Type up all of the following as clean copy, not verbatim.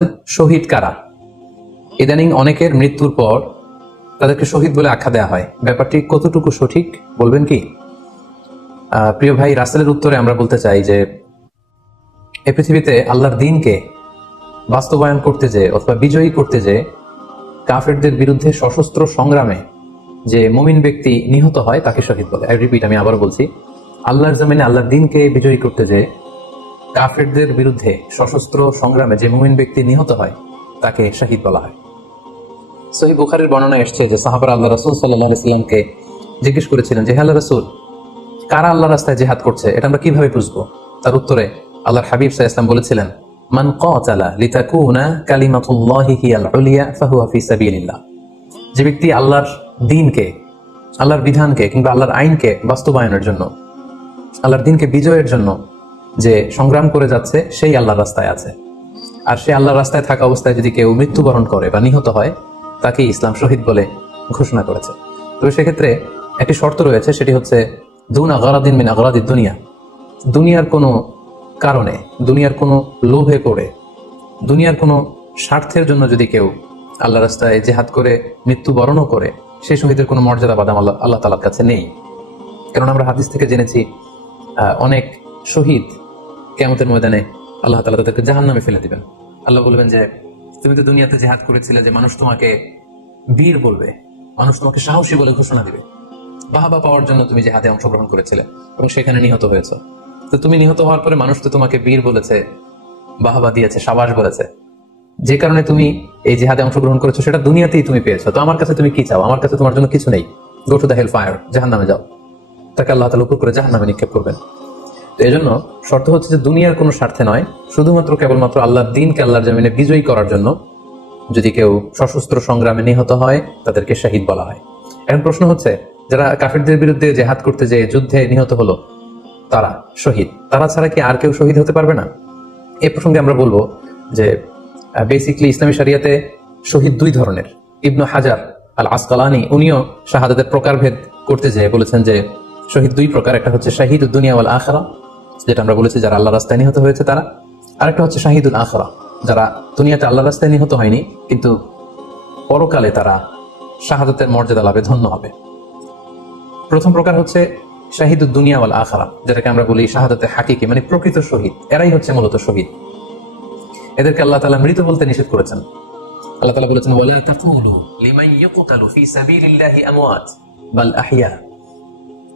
শহীদ কারা? ইদানিং অনেকের মৃত্যুর পর তাদেরকে শহীদ বলে আখ্যা দেওয়া হয়। ব্যাপারটি কতটুকু সঠিক বলবেন কি? প্রিয় ভাই, রাসেলের উত্তরে আমরা বলতে চাই যে এই পৃথিবীতে আল্লাহর দ্বীনকে বাস্তবায়ন করতে যে অথবা বিজয়ী করতে যে কাফেরদের বিরুদ্ধে সশস্ত্র সংগ্রামে যে মুমিন ব্যক্তি নিহত হয় তাকে শহীদ বলে। আমি আবার বলছি, আল্লাহর জমিনে আল্লাহর দ্বীনকে বিজয়ী করতে যে কাফেরদের বিরুদ্ধে সশস্ত্র সংগ্রামে যে মুমিন ব্যক্তি নিহত হয় তাকে শহীদ বলা হয়। সহিহ বুখারীর বর্ণনা এসেছে যে সাহাবারা আল্লাহ রাসূল সাল্লাল্লাহু আলাইহি সাল্লামকে জিজ্ঞেস করেছিলেন যে, হে আল্লাহর রাসূল, কারা আল্লাহর রাস্তায় জিহাদ করছে এটা আমরা কিভাবে বুঝবো? তার উত্তরে আল্লাহর হাবিব সাল্লাল্লাহু আলাইহি সাল্লাম বলেছিলেন, মান কাতালা লিতাকুনা কালিমাতুল্লাহি হিয়াল উলিয়া ফাহুয়া ফি সাবিলিল্লাহ। যে ব্যক্তি আল্লাহর দ্বীনকে, আল্লাহর বিধানকে কিংবা আল্লাহর আইনকে বাস্তবায়নের জন্য, আল্লাহর দ্বীনকে বিজয়ের জন্য যে সংগ্রাম করে যাচ্ছে সেই আল্লাহর রাস্তায় আছে। আর সে আল্লাহর রাস্তায় থাকা অবস্থায় যদি কেউ মৃত্যুবরণ করে বা নিহত হয় তাকে ইসলাম শহীদ বলে ঘোষণা করেছে। তবে সেক্ষেত্রে একটি শর্ত রয়েছে, সেটি হচ্ছে দুনা গরাদিন মিন আগরাদিদ দুনিয়া। দুনিয়ার কোনো কারণে, দুনিয়ার কোনো লোভে পড়ে, দুনিয়ার কোনো স্বার্থের জন্য যদি কেউ আল্লাহ রাস্তায় জিহাদ করে মৃত্যুবরণও করে, সেই শহীদের কোনো মর্যাদা বাদাম আল্লাহ তাআলার কাছে নেই। কারণ আমরা হাদিস থেকে জেনেছি অনেক শহীদ কিয়ামতের ময়দানে আল্লাহ তাআলা তাদেরকে জাহান্নামে ফেলে দিবেন। আল্লাহ বলবেন যে তুমি তো দুনিয়াতে জিহাদ করেছিলে যে মানুষ তোমাকে বীর বলবে, মানুষ তোমাকে সাহসী বলে ঘোষণা দিবে, বাহবা পাওয়ার জন্য তুমি জিহাদে অংশগ্রহণ করেছিলে এবং সেখানে নিহত হয়েছে। তো তুমি নিহত হওয়ার পরে মানুষ তো তোমাকে বীর বলেছে, বাহবা দিয়েছে, সাবাস বলেছে, যে কারণে তুমি এই জিহাদে অংশগ্রহণ করেছো সেটা দুনিয়াতেই তুমি পেয়েছো। তো আমার কাছে তুমি কি চাও? আমার কাছে তোমার জন্য কিছু নেই। Go to the hell fire, জাহান্নামে যাও। তাকে আল্লাহ তাআলা উপর করে জাহান্নামে নিক্ষেপ করবেন। তো এই জন্য শর্ত হচ্ছে যে দুনিয়ার কোনো স্বার্থে নয়, শুধুমাত্র কেবলমাত্র আল্লাহর দ্বীনকে আল্লাহর জমিনে বিজয়ী করার জন্য যদি কেউ সশস্ত্র সংগ্রামে নিহত হয় তাদেরকে শহীদ বলা হয়। এখন প্রশ্ন হচ্ছে, যারা কাফিরদের বিরুদ্ধে জিহাদ করতে যে যুদ্ধে নিহত হলো তারা শহীদ, তারা ছাড়া কি আর কেউ শহীদ হতে পারবে না? এই প্রসঙ্গে আমরা বলবো যে বেসিকলি ইসলামী শরিয়াতে শহীদ দুই ধরনের। ইবনু হাজার আল আসকালানি উনিও শাহাদাতের প্রকারভেদ করতে যেয়ে বলেছেন যে শহীদ দুই প্রকার। একটা হচ্ছে শাহিদুদ দুনিয়া ওয়াল আখিরা, যেটা আমরা বলেছি যারা আল্লাহর রাস্তায় নিহত হয়েছে তারা। আরেকটা হচ্ছে শাহিদুল আখিরা, যারা দুনিয়াতে আল্লাহর রাস্তায় নিহত হয়নি কিন্তু পরকালে তারা শাহাদাতের মর্যাদা লাভে ধন্য হবে। প্রথম প্রকার হচ্ছে শাহিদুদ দুনিয়া ওয়াল আখিরা, যেটাকে আমরা বলি শাহাদাতে হাকিকি, মানে প্রকৃত শহীদ। এরাই হচ্ছে মূলত শহীদ। এদেরকে আল্লাহ তাআলা মৃত বলতে নিষেধ করেছেন। আল্লাহ তাআলা বলেছেন, ওয়ালা তাকুলু লিমান ইয়াকতালু ফি সাবিলিল্লাহি আমওয়াত বাল আহইয়া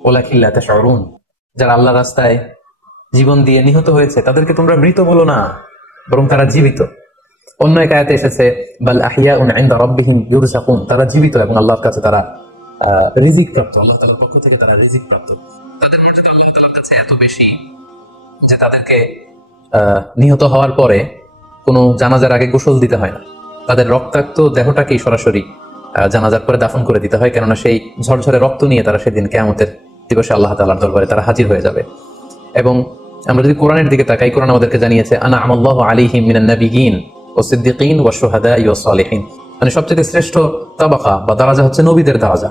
ওয়ালাকিন লা তাশউরুন। যারা আল্লাহর রাস্তায় জীবন দিয়ে নিহত হয়েছে তাদেরকে তোমরা মৃত বলো না, বরং তারা জীবিত। অন্য এক আয়াতে এসেছে বাল আহইয়াউন ইনদা রাব্বিহিম ইউরযাকুন, তারা জীবিত এবং আল্লাহর কাছে তারা রিজিক প্রাপ্ত, আল্লাহ তাআলার পক্ষ থেকে তারা রিজিক প্রাপ্ত। তাদের মর্যাদা আল্লাহ তাআলার কাছে এত বেশি যে তাদেরকে নিহত হওয়ার পরে কোনো জানাজার আগে গোসল দিতে হয় না, তাদের রক্তাক্ত দেহটাকেই সরাসরি জানাজার পরে দাফন করে দিতে হয়, কেননা সেই ঝরঝরে রক্ত নিয়ে তারা সেদিন কিয়ামতের দিবসে আল্লাহ তাআলার দরবারে তারা হাজির হয়ে যাবে। এবং আমরা যদি কোরআনের দিকে তাকাই, কোরআন আমাদেরকে জানিয়েছে আনআমাল্লাহু আলাইহিম মিনান নাবিয়িন ওয়াস সিদ্দিকিন ওয়াশ শুহাদাই ওয়াস সালিহিন, মানে সবচেয়ে শ্রেষ্ঠ তাবাকা বা দারাজা হচ্ছে নবীদের দারাজা,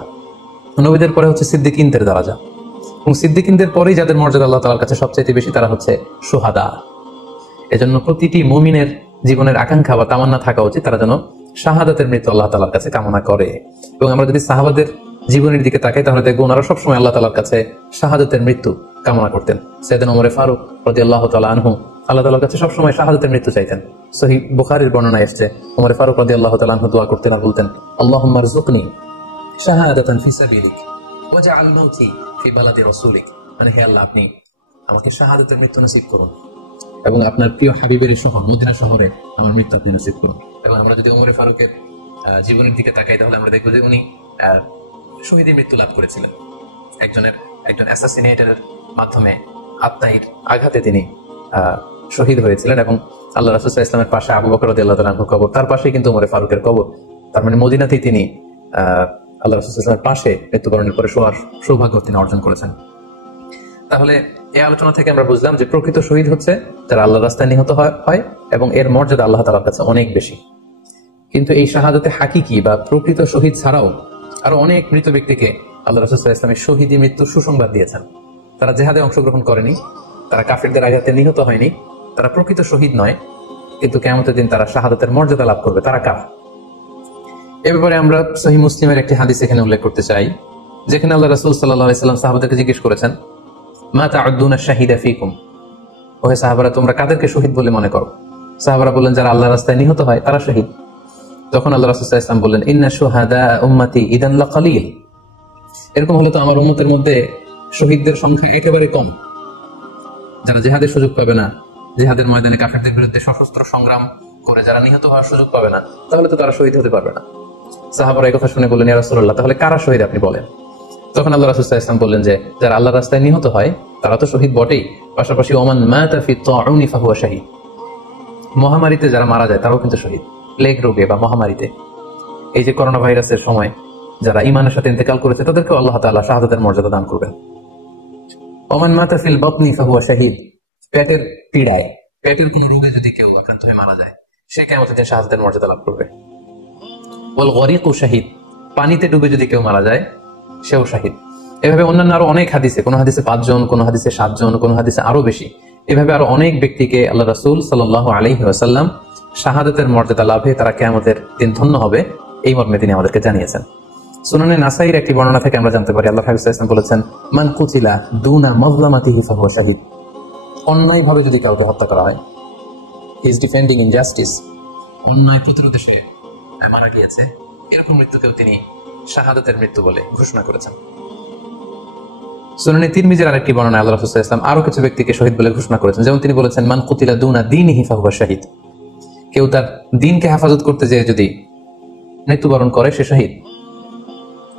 নবীদের পরে হচ্ছে সিদ্দিকিনদের দারাজা, এবং সিদ্দিকিনদের পরেই যাদের মর্যাদা আল্লাহ তাআলার কাছে সবচেয়ে বেশি তারা হচ্ছে শুহাদা। এজন্য প্রতিটি মুমিনের জীবনের আকাঙ্ক্ষা বা তামান্না থাকা উচিত তারা যেন শাহাদাতের মৃত্যু আল্লাহ তাআলার কাছে কামনা করে। এবং আমরা যদি সাহাবাদের জীবনের দিকে তাকাই তাহলে দেখবো ওনারা সবসময় আল্লাহ তাআলার কাছে শাহাদাতের মৃত্যু কামনা করতেন। সাইয়েদনা ওমর ফারুক রাদিয়াল্লাহু তাআলা আনহু আল্লাহ তাআলার কাছে সবসময় শাহাদাতের মৃত্যু চাইতেন। সহিহ বুখারীর বর্ণনা এসেছে ওমর ফারুক রাদিয়াল্লাহু তাআলা আনহু দোয়া করতেন আর বলতেন, আল্লাহুম্মা রযুকনি শাহাদাতান ফি সাবিলিক ওয়াজআল মাউতি ফি বালাদি রাসূলিক, মানে হে আল্লাহ আপনি আমাকে শাহাদাতের মৃত্যু নসিব করুন এবং আপনার প্রিয় হাবিবের শহর মদিনা শহরে আমার মৃত্যু আপনি নসিব করুন। এবং আমরা যদি ওমর ফারুকের জীবনের দিকে তাকাই তাহলে আমরা দেখবো যে উনি শহীদের মৃত্যু লাভ করেছিলেন। একজন অ্যাসাসিনেটরের মাধ্যমে আত্মাইর আঘাতে তিনি শহীদ হয়েছিলেন এবং আল্লাহ রাসূল সাল্লাল্লাহু আলাইহি ওয়াসাল্লামের পাশে আবু বকর রাদিয়াল্লাহু তাআলা আনহুর কবর, তার পাশেই কিন্তু ওমর ফারুকের কবর। তার মানে মদিনাতেই তিনি আল্লাহ রাসূল সাল্লাল্লাহু আলাইহি ওয়াসাল্লামের পাশে মৃত্যুবরণের পরে শোয়ার সৌভাগ্য তিনি অর্জন করেছেন। তাহলে এই আলোচনা থেকে আমরা বুঝলাম যে প্রকৃত শহীদ হচ্ছে যারা আল্লাহর রাস্তায় নিহত হয় এবং এর মর্যাদা আল্লাহ তাআলার কাছে অনেক বেশি। কিন্তু এই শাহাদাতে হাকিকি বা প্রকৃত শহীদ ছাড়াও আরো অনেক মৃত ব্যক্তিকে আল্লাহ রাসূল সাল্লাল্লাহু আলাইহি ওয়াসাল্লামের শহীদি মৃত্যুর সুসংবাদ দিয়েছেন। তারা জিহাদে অংশগ্রহণ করেনি, তারা কাফিরদের আঘাতে নিহত হয়নি, তারা প্রকৃত শহীদ নয়, কিন্তু কিয়ামতের দিন তারা শাহাদাতের মর্যাদা লাভ করবে। তারা কারা? এ ব্যাপারে আমরা সহিহ মুসলিমের একটি হাদিস এখানে উল্লেখ করতে চাই, যেখানে আল্লাহ রাসূল সাল্লাল্লাহু আলাইহি সাল্লাম সাহাবাদেরকে জিজ্ঞেস করেছেন, মা তা'উদ্দুনা শাহিদা ফীকুম, ওহে সাহাবারা তোমরা কাদেরকে শহীদ বলে মনে করো? সাহাবারা বললেন, যারা আল্লাহর রাস্তায় নিহত হয় তারা শহীদ। তখন আল্লাহ রাসূল সাল্লাল্লাহু আলাইহি ওয়াসাল্লাম বললেন, ইন্না শুহাদা উম্মতি ইদান লাকালিল, এরকম হলে তো আমার উম্মতের মধ্যে শহীদদের সংখ্যা একেবারে কম। যারা জিহাদের সুযোগ পাবে না, জিহাদের ময়দানে কাফেরদের বিরুদ্ধে সশস্ত্র সংগ্রাম করে যারা নিহত হওয়ার সুযোগ পাবে না, তাহলে তো তারা শহীদ হতে পারবে না। সাহাবারা এই কথা শুনে বললেন, ইয়া রাসূলুল্লাহ, তাহলে কারা শহীদ আপনি বলেন। তখন আল্লাহ রাসূল সাল্লাল্লাহু আলাইহি ওয়াসাল্লাম বললেন যে যারা আল্লাহর রাস্তায় নিহত হয় তারা তো শহীদ বটেই, পাশাপাশি ওমান মাতা ফি তাউনি ফাহুয়া শাহীদ, মহামারীতে যারা মারা যায় তারাও কিন্তু শহীদ। প্লেগ রোগে বা মহামারীতে, এই যে করোনা ভাইরাসের সময় যারা ঈমানের সাথে ইন্তেকাল করেছে তাদেরকেও আল্লাহ তাআলা শাহাদাতের মর্যাদা দান করবেন। ওমান মাতা ফিল বাতনি ফাহুয়া শাহীদ, পেটের পীড়ায়, পেটের কোনো রোগে যদি কেউ আক্রান্ত হয়ে মারা যায় সে কিয়ামতের দিন শাহাদাতের মর্যাদা লাভ করবে। ওয়াল গরিকু শাহীদ, পানিতে ডুবে যদি কেউ মারা যায় সেও শাহীদ। এভাবে অন্যান্য আরো অনেক হাদিসে, কোন হাদিসে 5 জন, কোন হাদিসে 7 জন, কোন হাদিসে আরো বেশি, এভাবে আরো অনেক ব্যক্তিকে আল্লাহ রাসূল সাল্লাল্লাহু আলাইহি ওয়াসাল্লাম শাহাদাতের মর্যাদা লাভে তারা কিয়ামতের দিন ধন্য হবে এই মর্মে তিনি আমাদেরকে জানিয়েছেন। সুনানে নাসাইর একটি বর্ণনা থেকে আমরা জানতে পারি, আল্লাহ হাবিব সাল্লাল্লাহু আলাইহি ওয়াসাল্লাম বলেছেন, মান কুতিলা দুনা মাজলামাতিহি ফাহুয়া শাহীদ, অন্যায় ভাবে যদি কাউকে হত্যা করা হয়, হি ইজ ডিফেন্ডিং ইনজাস্টিস, অন্যায় প্রতিরোধে সে মারা গিয়েছে, এরকম মৃত্যুকেও তিনি শাহাদাতের মৃত্যু বলে ঘোষণা করেছেন। সুনানে তিরমিজির আরেকটি বর্ণনা আল্লাহ রাসূল সাল্লাল্লাহু আলাইহি ওয়াসাল্লাম আরো কিছু ব্যক্তিকে শহীদ বলে ঘোষণা করেছেন, যেমন তিনি বলেছেন, মান কুতিলা দুনা দীনিহি ফাহুয়া শাহীদ, কেউ তার দ্বীনকে হেফাজত করতে যেয়ে যদি মৃত্যুবরণ করে সে শহীদ।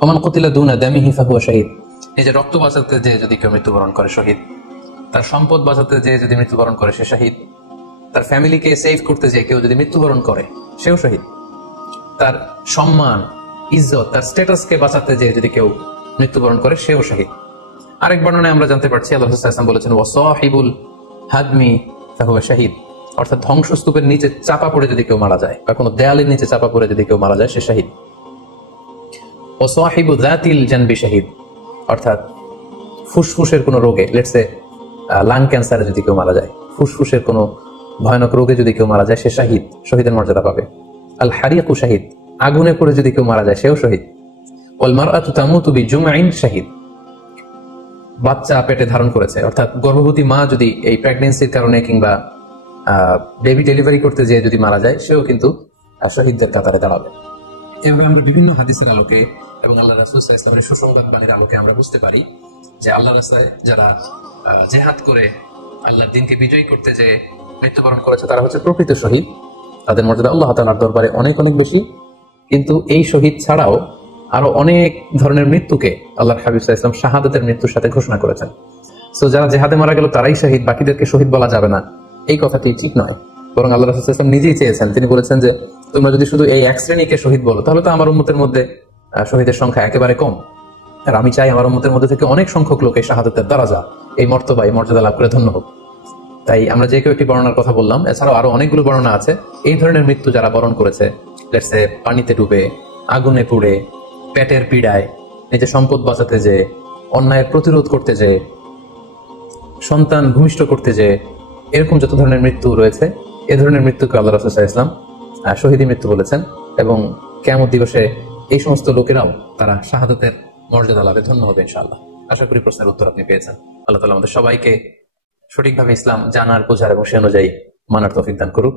ওমান কুতিলা দুনা দামিহি ফাহুয়া শাহীদ, নিজের রক্ত বাঁচাতে যেয়ে যদি কেউ মৃত্যুবরণ করে শহীদ। তার সম্পদ বাঁচাতে যেয়ে যদি মৃত্যুবরণ করে সে শহীদ। তার ফ্যামিলিকে সেভ করতে যেয়ে কেউ যদি মৃত্যুবরণ করে সেও শহীদ। তার সম্মান, ইজ্জত, তার স্ট্যাটাসকে বাঁচাতে যেয়ে যদি কেউ মৃত্যুবরণ করে সেও শহীদ। আরেক বর্ণনায় আমরা জানতে পারছি, আল্লাহ রাসূল সাল্লাল্লাহু আলাইহি ওয়াসাল্লাম বলেছেন, ওয়াসাহিবুল হাদমি ফাহুয়া শাহীদ, অর্থাৎ ধ্বংসস্তূপের নিচে চাপা পড়ে যদি কেউ মারা যায় বা কোনো দেয়ালের নিচে চাপা পড়ে যদি কেউ মারা যায় সে শহীদ। ওয়াসাহিবু যাতিল জানবি শাহীদ, অর্থাৎ ফুসফুসের কোনো রোগে, লেটস সে লাং ক্যান্সারে যদি কেউ মারা যায়, ফুসফুসের কোনো ভয়ানক রোগে যদি কেউ মারা যায় সে শাহীদ, শহীদের মর্যাদা পাবে। আল হারিকু শাহীদ, আগুনে পড়ে যদি কেউ মারা যায় সেও শহীদ। ওয়াল মারআতু তামুতু বিজুমআইন শাহীদ, বাচ্চা পেটে ধারণ করেছে, অর্থাৎ গর্ভবতী মা যদি এই প্রেগন্যান্সির কারণে কিংবা বেবি ডেলিভারি করতে যেয়ে যদি মারা যায় সেও কিন্তু শহীদদের কাতারে দাঁড়াবে। এভাবে আমরা বিভিন্ন হাদিসের আলোকে এবং আল্লাহ রাসূল সাল্লাল্লাহু আলাইহি ওয়াসাল্লামের সুসংবাদ বাণীর আলোকে আমরা বুঝতে পারি যে আল্লাহর রাস্তায় যারা জিহাদ করে আল্লাহর দ্বীনকে বিজয়ী করতে যে মৃত্যুবরণ করেছে তারা হচ্ছে প্রকৃত শহীদ। তাদের মর্যাদা আল্লাহ তাআলার দরবারে অনেক অনেক বেশি। কিন্তু এই শহীদ ছাড়াও আরো অনেক ধরনের মৃত্যুকে আল্লাহর হাবিব সাল্লাল্লাহু আলাইহি ওয়াসাল্লাম শাহাদাতের মৃত্যুর সাথে ঘোষণা করেছেন। সো যারা জিহাদে মারা গেল তারাই শহীদ, বাকিদেরকে শহীদ বলা যাবে না, এই কথাটি ঠিক নয়। বরং আল্লাহ রাসূল সাল্লাল্লাহু আলাইহি ওয়াসাল্লাম নিজেই চেয়েছেন, তিনি বলেছেন যে তোমরা যদি শুধু এই এক শ্রেণীকে শহীদ বলো তাহলে তো আমার উম্মতের মধ্যে শহীদের সংখ্যা একেবারে কম। আর আমি চাই আমার উম্মতের মধ্যে থেকে অনেক সংখ্যক লোক এই শাহাদাতের দরাজা, এই মর্তবা, এই মর্যাদা লাভ করে ধন্য হোক। তাই আমরা যে কেউ একটি বর্ণনার কথা বললাম, এছাড়াও আরো অনেকগুলো বর্ণনা আছে এই ধরনের মৃত্যু যারা বরণ করেছে, লেটস সে পানিতে ডুবে, আগুনে পুড়ে, পেটের পীড়ায়, নিজের সম্পদ বাঁচাতে যে, অন্যায়ের প্রতিরোধ করতে যে, সন্তান ভূমিষ্ঠ করতে যে, এরকম যত ধরনের মৃত্যু রয়েছে এ ধরনের মৃত্যুকে আল্লাহ রাসূল সাল্লাল্লাহু আলাইহি ওয়াসাল্লাম শহীদী মৃত্যু বলেছেন। এবং কিয়ামত দিবসে এই সমস্ত লোকেরাও তারা শাহাদাতের মর্যাদা লাভে ধন্য হবে ইনশাআল্লাহ। আশা করি প্রশ্নের উত্তর আপনি পেয়েছেন। আল্লাহ তাআলা আমাদের সবাইকে সঠিকভাবে ইসলাম জানার, বোঝার এবং সে অনুযায়ী মানার তৌফিক দান করুক।